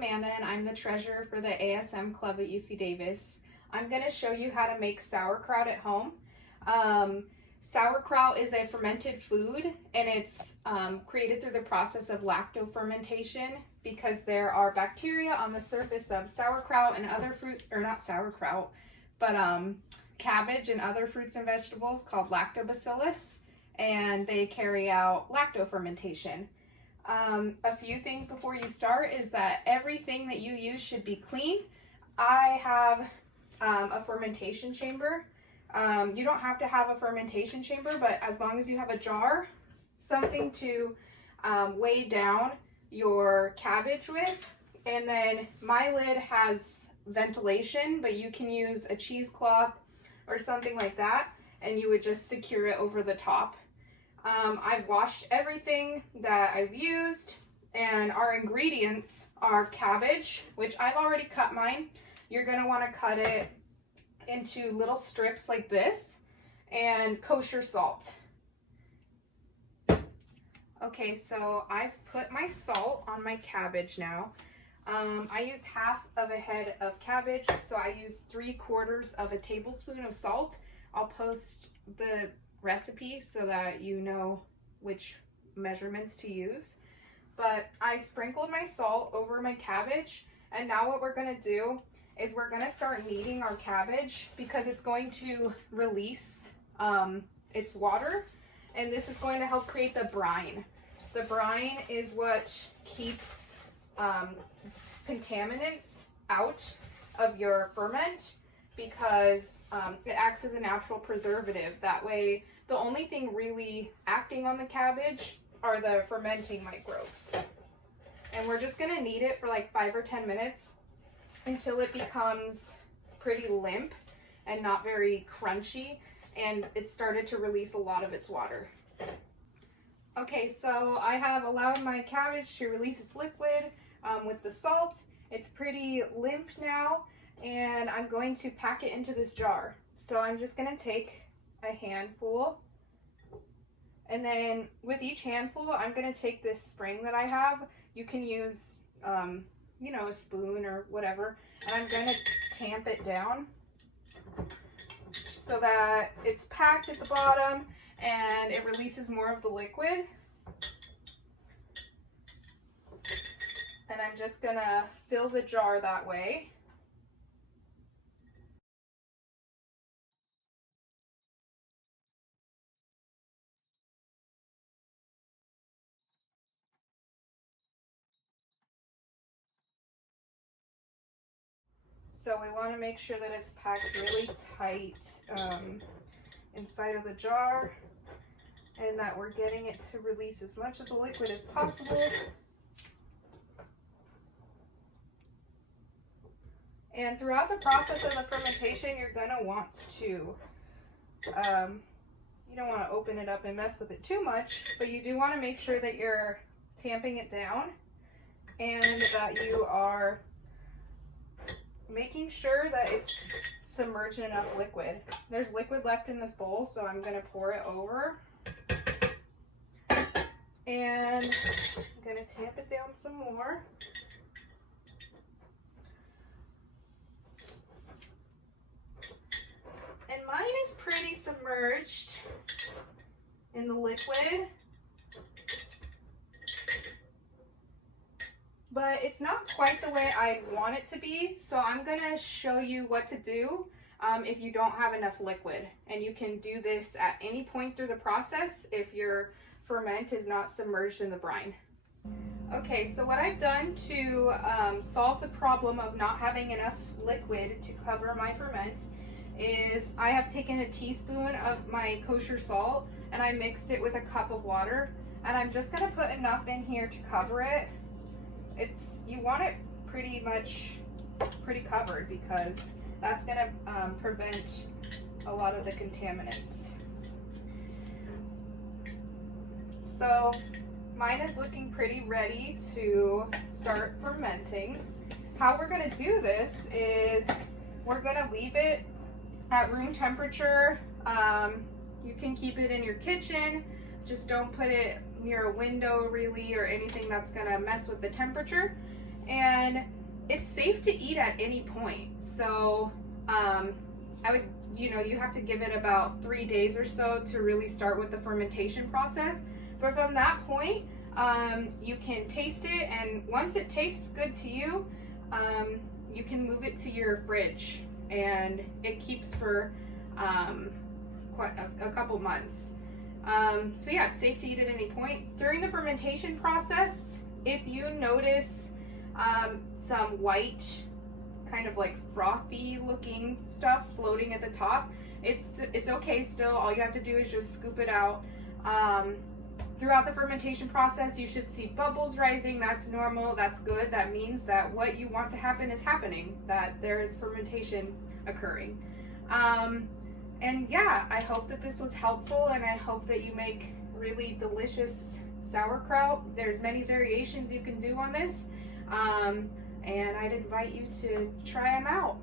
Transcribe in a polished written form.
Amanda and I'm the treasurer for the ASM Club at UC Davis. I'm going to show you how to make sauerkraut at home. Sauerkraut is a fermented food and it's created through the process of lactofermentation because there are bacteria on the surface of sauerkraut and other fruit, or not sauerkraut, but cabbage and other fruits and vegetables called lactobacillus, and they carry out lactofermentation. A few things before you start is that everything that you use should be clean. I have a fermentation chamber. You don't have to have a fermentation chamber, but as long as you have a jar, something to weigh down your cabbage with. And then my lid has ventilation, but you can use a cheesecloth or something like that, and you would just secure it over the top. I've washed everything that I've used, and our ingredients are cabbage, which I've already cut mine. You're going to want to cut it into little strips like this, and kosher salt. Okay, so I've put my salt on my cabbage now. I used half of a head of cabbage, so I used 3/4 of a tablespoon of salt. I'll post the recipe so that you know which measurements to use. But I sprinkled my salt over my cabbage, and now what we're going to do is we're going to start kneading our cabbage because it's going to release its water, and this is going to help create the brine. The brine is what keeps contaminants out of your ferment because it acts as a natural preservative. That way, the only thing really acting on the cabbage are the fermenting microbes. And we're just going to knead it for like 5 or 10 minutes until it becomes pretty limp and not very crunchy, and it's started to release a lot of its water. Okay, so I have allowed my cabbage to release its liquid with the salt. It's pretty limp now, and I'm going to pack it into this jar. So I'm just going to take a handful, and then with each handful I'm going to take this spring that I have. You can use you know, a spoon or whatever, and I'm going to tamp it down so that it's packed at the bottom and it releases more of the liquid. And I'm just going to fill the jar that way. So we want to make sure that it's packed really tight inside of the jar, and that we're getting it to release as much of the liquid as possible. And throughout the process of the fermentation, you're going to want to, you don't want to open it up and mess with it too much, but you do want to make sure that you're tamping it down and that you are making sure that it's submerged in enough liquid. There's liquid left in this bowl, so I'm going to pour it over. And I'm going to tamp it down some more. And mine is pretty submerged in the liquid, but it's not quite the way I want it to be. So I'm gonna show you what to do if you don't have enough liquid. And you can do this at any point through the process if your ferment is not submerged in the brine. Okay, so what I've done to solve the problem of not having enough liquid to cover my ferment is I have taken a teaspoon of my kosher salt and I mixed it with a cup of water, and I'm just gonna put enough in here to cover it. You want it pretty covered because that's gonna prevent a lot of the contaminants. So mine is looking pretty ready to start fermenting. How we're gonna do this is we're gonna leave it at room temperature. You can keep it in your kitchen, just don't put it near a window really or anything that's gonna mess with the temperature. and it's safe to eat at any point. So I would, you have to give it about 3 days or so to really start with the fermentation process. But from that point, you can taste it, and once it tastes good to you, you can move it to your fridge, and it keeps for quite a couple months. So yeah, it's safe to eat at any point. During the fermentation process, if you notice some white, kind of like frothy looking stuff floating at the top, it's okay still. All you have to do is just scoop it out. Throughout the fermentation process, you should see bubbles rising. That's normal, that's good. That means that what you want to happen is happening, that there is fermentation occurring. And yeah, I hope that this was helpful, and I hope that you make really delicious sauerkraut. There's many variations you can do on this, and I'd invite you to try them out.